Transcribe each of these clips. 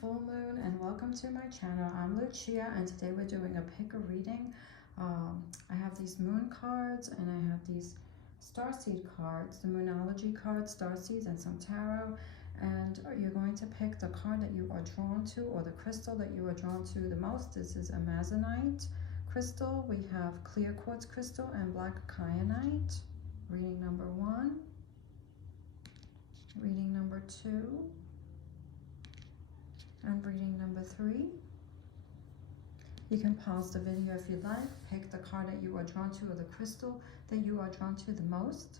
full moon and welcome to my channel. I'm Lucia and today we're doing a pick a reading. I have these moon cards and I have these starseed cards, the moonology cards, starseeds, and some tarot. And you're going to pick the card that you are drawn to or the crystal that you are drawn to the most. This is amazonite crystal. We have clear quartz crystal and black kyanite. Reading number 1. Reading number 2. And reading number 3. You can pause the video if you like, pick the card that you are drawn to or the crystal that you are drawn to the most,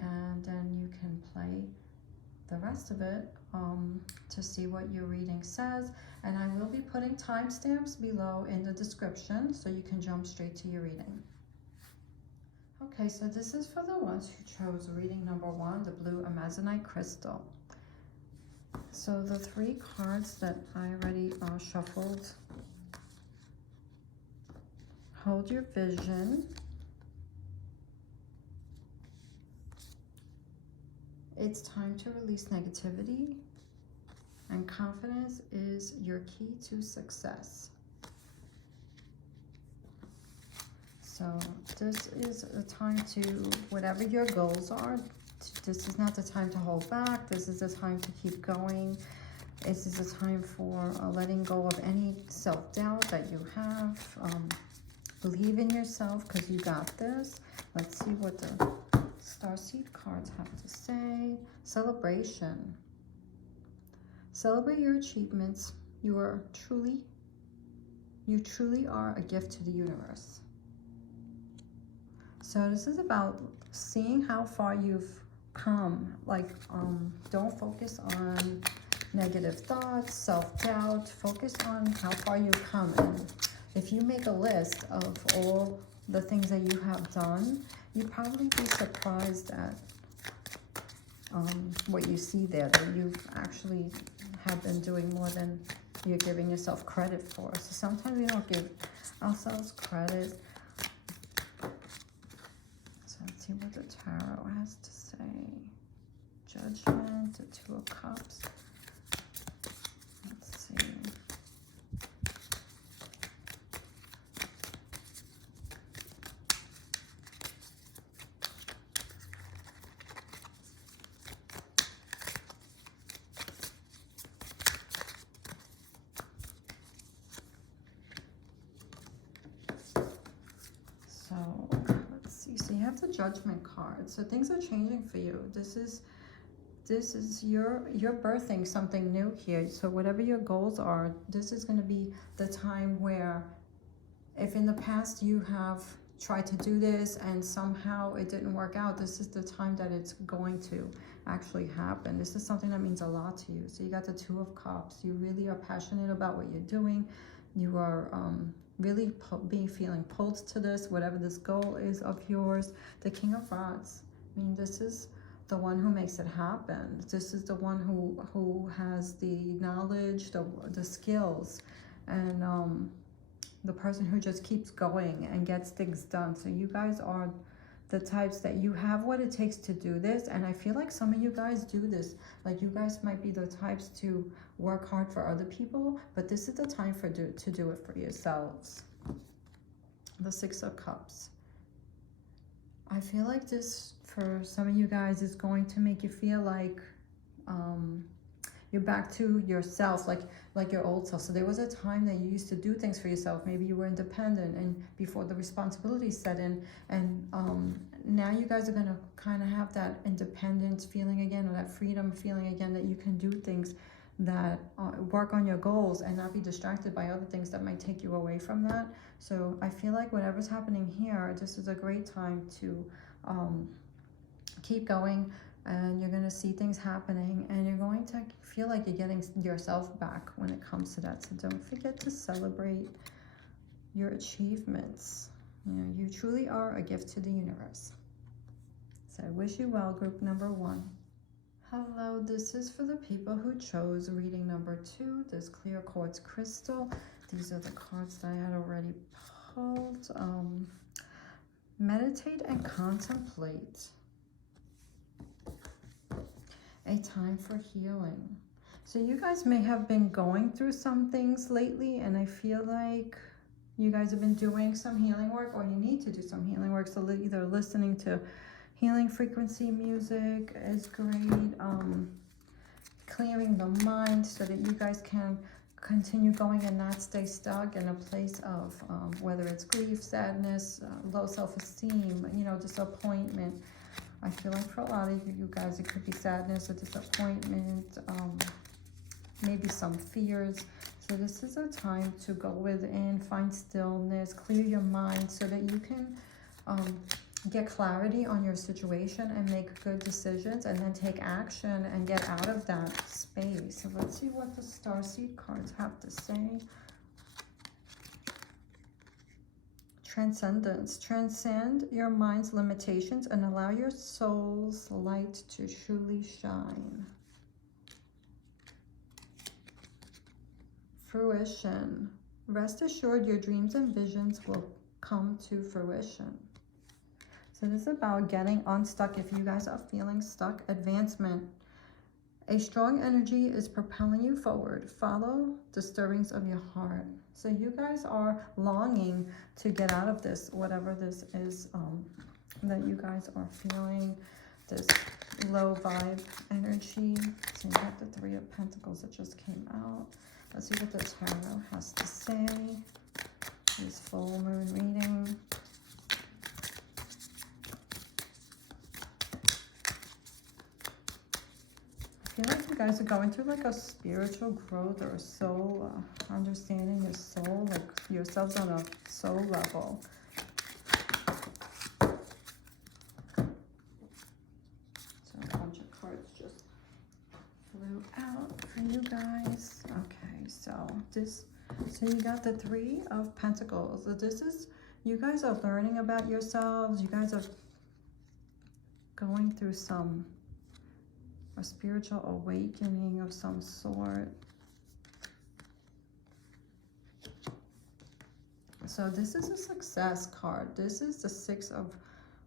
and then you can play the rest of it to see what your reading says. And I will be putting timestamps below in the description so you can jump straight to your reading. Okay, so this is for the ones who chose reading number 1, the blue amazonite crystal. So the 3 cards that I already shuffled. Hold your vision. It's time to release negativity, and confidence is your key to success. So this is a time to, whatever your goals are, this is not the time to hold back. This is the time to keep going. This is a time for letting go of any self-doubt that you have. Believe in yourself because you got this. Let's see what the starseed cards have to say. Celebration. Celebrate your achievements. You truly are a gift to the universe. So this is about seeing how far you've come. Like, don't focus on negative thoughts, self-doubt. Focus on how far you've come. And if you make a list of all the things that you have done, you'd probably be surprised at what you see there, that you actually have been doing more than you're giving yourself credit for. So sometimes we don't give ourselves credit. So let's see what the tarot has to say. Judgment, the 2 of Cups. Let's see. So let's see. So you have the Judgment card. So things are changing for you. This is you're birthing something new here. So whatever your goals are, this is going to be the time where, if in the past you have tried to do this and somehow it didn't work out, this is the time that it's going to actually happen. This is something that means a lot to you. So you got the 2 of Cups. You really are passionate about what you're doing. You are really feeling pulled to this, whatever this goal is of yours. The King of Rods. I mean, this is the one who makes it happen. This is the one who has the knowledge, the skills, and the person who just keeps going and gets things done. So you guys are the types that you have what it takes to do this. And I feel like some of you guys do this. Like, you guys might be the types to work hard for other people, but this is the time to do it for yourselves. The 6 of Cups. I feel like this, for some of you guys, is going to make you feel like you're back to yourself, like your old self. So there was a time that you used to do things for yourself. Maybe you were independent and before the responsibilities set in, and now you guys are going to kind of have that independence feeling again, or that freedom feeling again, that you can do things that work on your goals and not be distracted by other things that might take you away from that. So I feel like whatever's happening here, this is a great time to keep going, and you're going to see things happening, and you're going to feel like you're getting yourself back when it comes to that. So don't forget to celebrate your achievements. You know, you truly are a gift to the universe. So I wish you well, group number 1. Hello, this is for the people who chose reading number 2, this clear quartz crystal. These are the cards that I had already pulled. Meditate and contemplate. A time for healing. So you guys may have been going through some things lately, and I feel like you guys have been doing some healing work, or you need to do some healing work. So either listening to healing frequency music is great. Clearing the mind so that you guys can continue going and not stay stuck in a place of whether it's grief, sadness, low self-esteem, you know, disappointment. I feel like for a lot of you guys, it could be sadness or disappointment, maybe some fears. So this is a time to go within, find stillness, clear your mind so that you can get clarity on your situation and make good decisions, and then take action and get out of that space. So let's see what the starseed cards have to say. Transcendence. Transcend your mind's limitations and allow your soul's light to truly shine. Fruition. Rest assured your dreams and visions will come to fruition. So this is about getting unstuck if you guys are feeling stuck. Advancement. A strong energy is propelling you forward. Follow the stirrings of your heart. So you guys are longing to get out of this, whatever this is that you guys are feeling, this low vibe energy. So you got the Three of Pentacles that just came out. Let's see what the tarot has to say. This full moon reading. I feel like you guys are going through like a spiritual growth or a soul, understanding your soul, like yourselves on a soul level. So a bunch of cards just flew out for you guys. Okay, so you got the Three of Pentacles. So this is, you guys are learning about yourselves. You guys are going through a spiritual awakening of some sort. So this is a success card. This is the Six of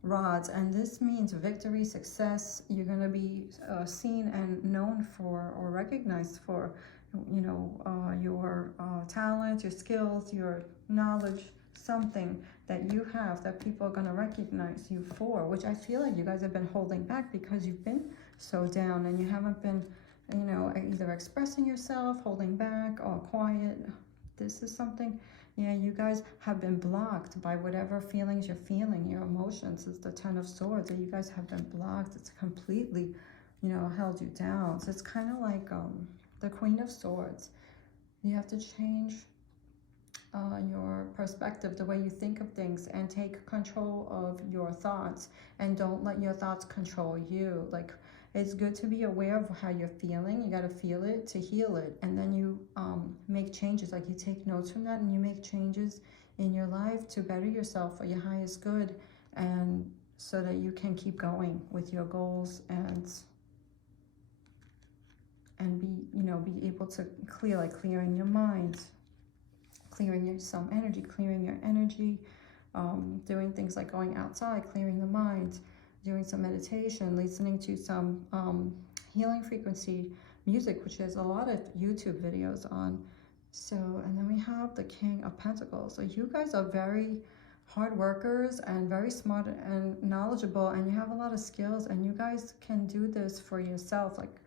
Rods, and this means victory, success. You're going to be seen and known for, or recognized for, you know, your talent, your skills, your knowledge, something that you have that people are going to recognize you for, which I feel like you guys have been holding back because you've been so down and you haven't been, you know, either expressing yourself, holding back, or quiet. This is something, yeah, you guys have been blocked by whatever feelings you're feeling, your emotions. It's the Ten of Swords, that you guys have been blocked. It's completely, you know, held you down. So it's kind of like the Queen of Swords. You have to change your perspective, the way you think of things, and take control of your thoughts, and don't let your thoughts control you. Like, it's good to be aware of how you're feeling. You got to feel it to heal it, and then you make changes. Like, you take notes from that and you make changes in your life to better yourself for your highest good, and so that you can keep going with your goals and be, you know, be able to clear, like clearing your mind, clearing some energy, clearing your energy, doing things like going outside, clearing the mind, doing some meditation, listening to some healing frequency music, which there's a lot of YouTube videos on. So, and then we have the King of Pentacles. So you guys are very hard workers and very smart and knowledgeable, and you have a lot of skills, and you guys can do this for yourself. Like,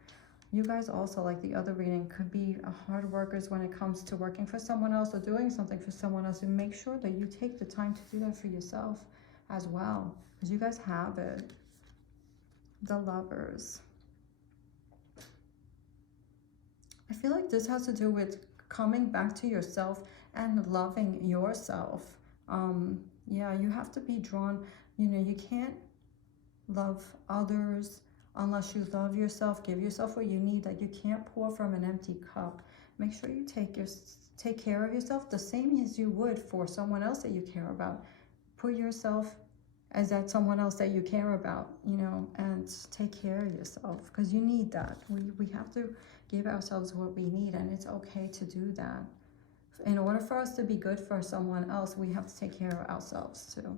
you guys also, like the other reading, could be hard workers when it comes to working for someone else or doing something for someone else, and make sure that you take the time to do that for yourself as well, because you guys have it. The Lovers. I feel like this has to do with coming back to yourself and loving yourself. Yeah, you have to be drawn, you know, you can't love others unless you love yourself. Give yourself what you need. Like, you can't pour from an empty cup. Make sure you take care of yourself the same as you would for someone else that you care about. Put yourself as that someone else that you care about, you know, and take care of yourself, because you need that. We have to give ourselves what we need, and it's okay to do that. In order for us to be good for someone else, we have to take care of ourselves too.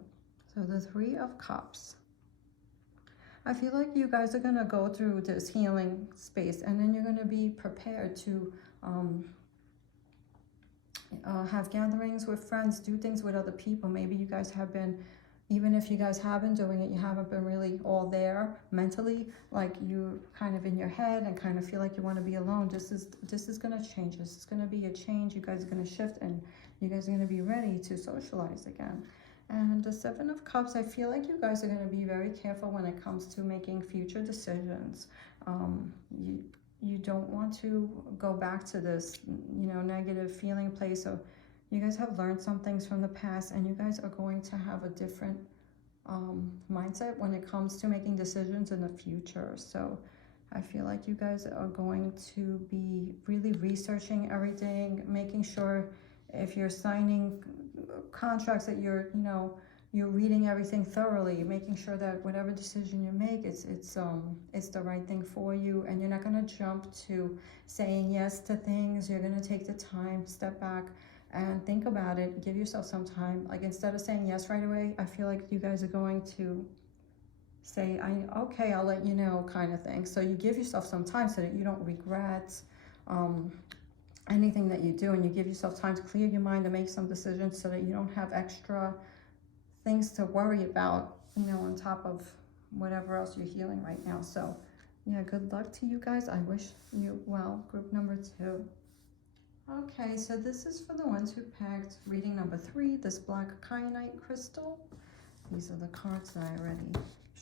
So the Three of Cups. I feel like you guys are going to go through this healing space, and then you're going to be prepared to have gatherings with friends, do things with other people. Maybe you guys have been, even if you guys have been doing it, you haven't been really all there mentally, like you kind of in your head and kind of feel like you want to be alone. This is going to change. This is going to be a change. You guys are going to shift, and you guys are going to be ready to socialize again. And the Seven of Cups, I feel like you guys are going to be very careful when it comes to making future decisions. You don't want to go back to this, you know, negative feeling place. So you guys have learned some things from the past, and you guys are going to have a different mindset when it comes to making decisions in the future. So I feel like you guys are going to be really researching everything, making sure if you're signing contracts that you're reading everything thoroughly, making sure that whatever decision you make, it's the right thing for you, and you're not going to jump to saying yes to things. You're going to take the time, step back, and think about it. Give yourself some time. Like, instead of saying yes right away, I feel like you guys are going to say, okay, I'll let you know, kind of thing. So you give yourself some time so that you don't regret anything that you do, and you give yourself time to clear your mind to make some decisions so that you don't have extra things to worry about, you know, on top of whatever else you're healing right now. So yeah, good luck to you guys. I wish you well. Group number 2. Okay, so this is for the ones who picked reading number 3, this black kyanite crystal. These are the cards that I already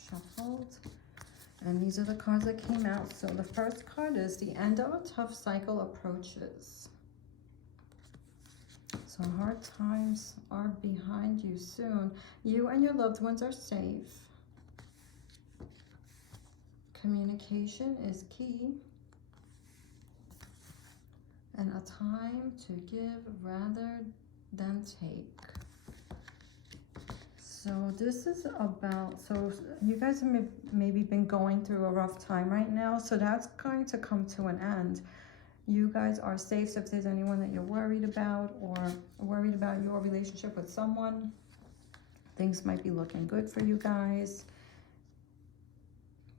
shuffled, and these are the cards that came out. So the first card is the end of a tough cycle approaches. So hard times are behind you soon. You and your loved ones are safe. Communication is key. And a time to give rather than take. So this is about, so you guys have maybe been going through a rough time right now. So that's going to come to an end. You guys are safe. So if there's anyone that you're worried about, or worried about your relationship with someone, things might be looking good for you guys.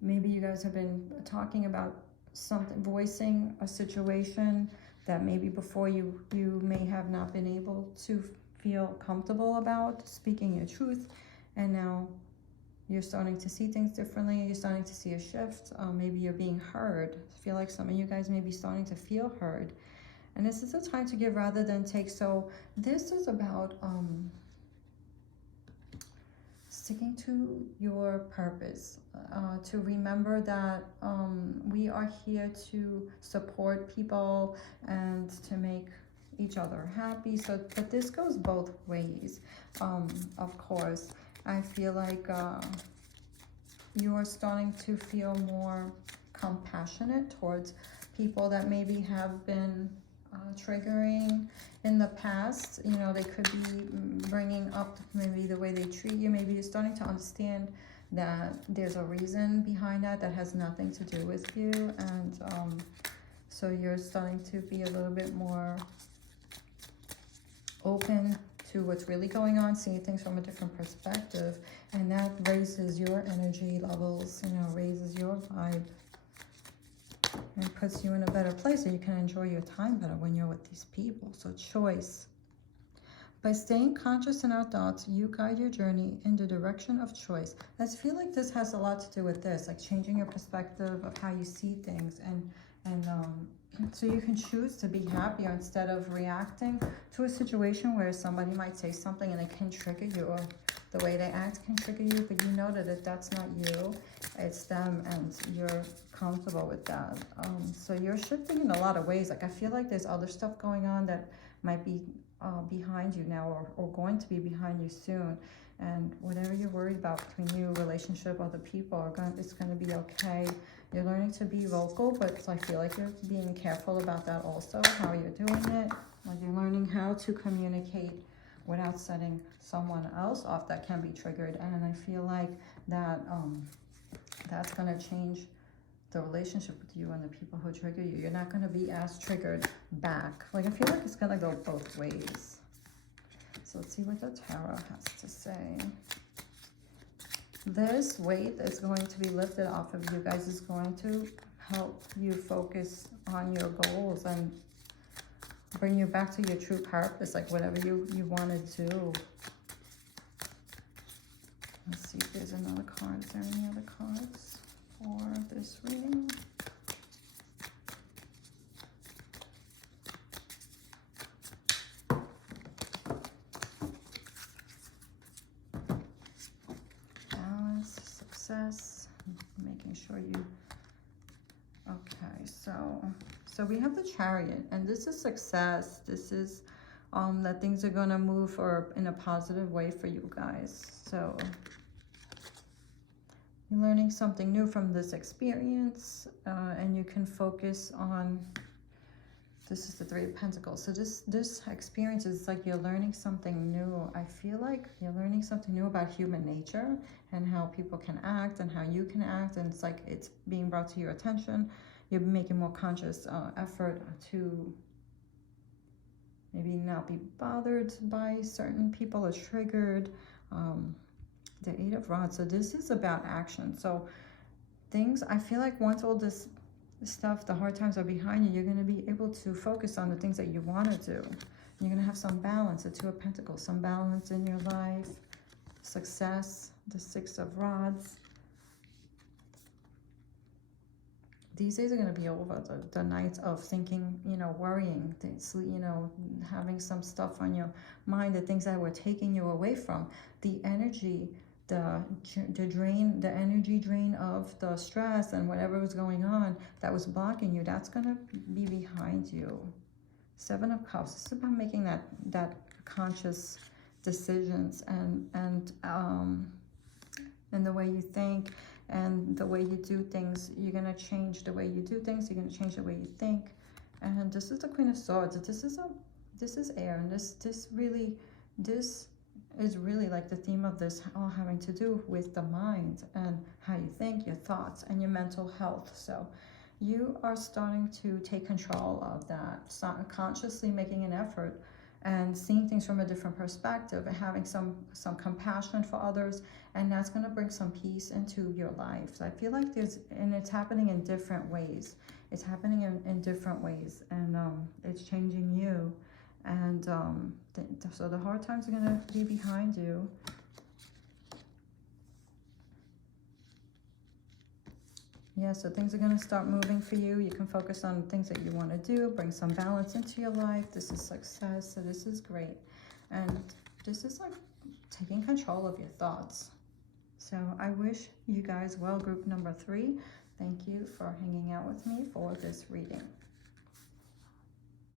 Maybe you guys have been talking about something, voicing a situation that maybe before you may have not been able to feel comfortable about speaking your truth, and now you're starting to see things differently. You're starting to see a shift. Maybe you're being heard. I feel like some of you guys may be starting to feel heard, and this is a time to give rather than take. So this is about sticking to your purpose, to remember that we are here to support people and to make each other happy. So, but this goes both ways. Of course, I feel like you're starting to feel more compassionate towards people that maybe have been triggering in the past. You know, they could be bringing up maybe the way they treat you. Maybe you're starting to understand that there's a reason behind that has nothing to do with you, and so you're starting to be a little bit more open to what's really going on, seeing things from a different perspective, and that raises your energy levels, you know, raises your vibe, and puts you in a better place so you can enjoy your time better when you're with these people. So choice. By staying conscious in our thoughts, you guide your journey in the direction of choice. I feel like this has a lot to do with this, like changing your perspective of how you see things, and so you can choose to be happier instead of reacting to a situation where somebody might say something and it can trigger you, or the way they act can trigger you, but you know that if that's not you, it's them, and you're comfortable with that. So you're shifting in a lot of ways. Like, I feel like there's other stuff going on that might be behind you now, or going to be behind you soon. And whatever you're worried about between you, relationship, other people, it's going to be okay. You're learning to be vocal, but I feel like you're being careful about that also, how you're doing it. Like, you're learning how to communicate without setting someone else off that can be triggered. And I feel like that that's going to change the relationship with you and the people who trigger you. You're not going to be as triggered back. Like, I feel like it's going to go both ways. So let's see what the tarot has to say. This weight is going to be lifted off of you guys. Is going to help you focus on your goals and bring you back to your true purpose, like whatever you want to do. Let's see if there's another card. Is there any other cards for this reading? Balance, success, making sure you... Okay, so we have the Chariot, and this is success. This is that things are going to move in a positive way for you guys. So you're learning something new from this experience, and you can focus on... This is the Three of Pentacles. So this experience is like you're learning something new. I feel like you're learning something new about human nature and how people can act and how you can act. And it's like it's being brought to your attention. You're making more conscious effort to maybe not be bothered by certain people or triggered. The Eight of Rods. So this is about action. So things, I feel like once all this stuff, the hard times are behind you, you're going to be able to focus on the things that you want to do. You're going to have some balance, the Two of Pentacles, some balance in your life, success, the Six of Rods. These days are going to be over. The nights of thinking, you know, worrying, you know, having some stuff on your mind, the things that were taking you away from the energy, the energy drain of the stress and whatever was going on that was blocking you, that's going to be behind you. Seven of Cups. This is about making that conscious decisions and the way you think and the way you do things. You're going to change the way you do things. You're going to change the way you think. And this is the Queen of Swords. This is air, and this is really like the theme of this all having to do with the mind and how you think, your thoughts, and your mental health. So you are starting to take control of that, consciously making an effort and seeing things from a different perspective and having some compassion for others, and that's going to bring some peace into your life. So I feel like and it's happening in different ways. It's happening in different ways, and it's changing you. And so the hard times are going to be behind you. Yeah, so things are going to start moving for you. You can focus on things that you want to do, bring some balance into your life. This is success, so this is great. And this is like taking control of your thoughts. So I wish you guys well, group number 3. Thank you for hanging out with me for this reading.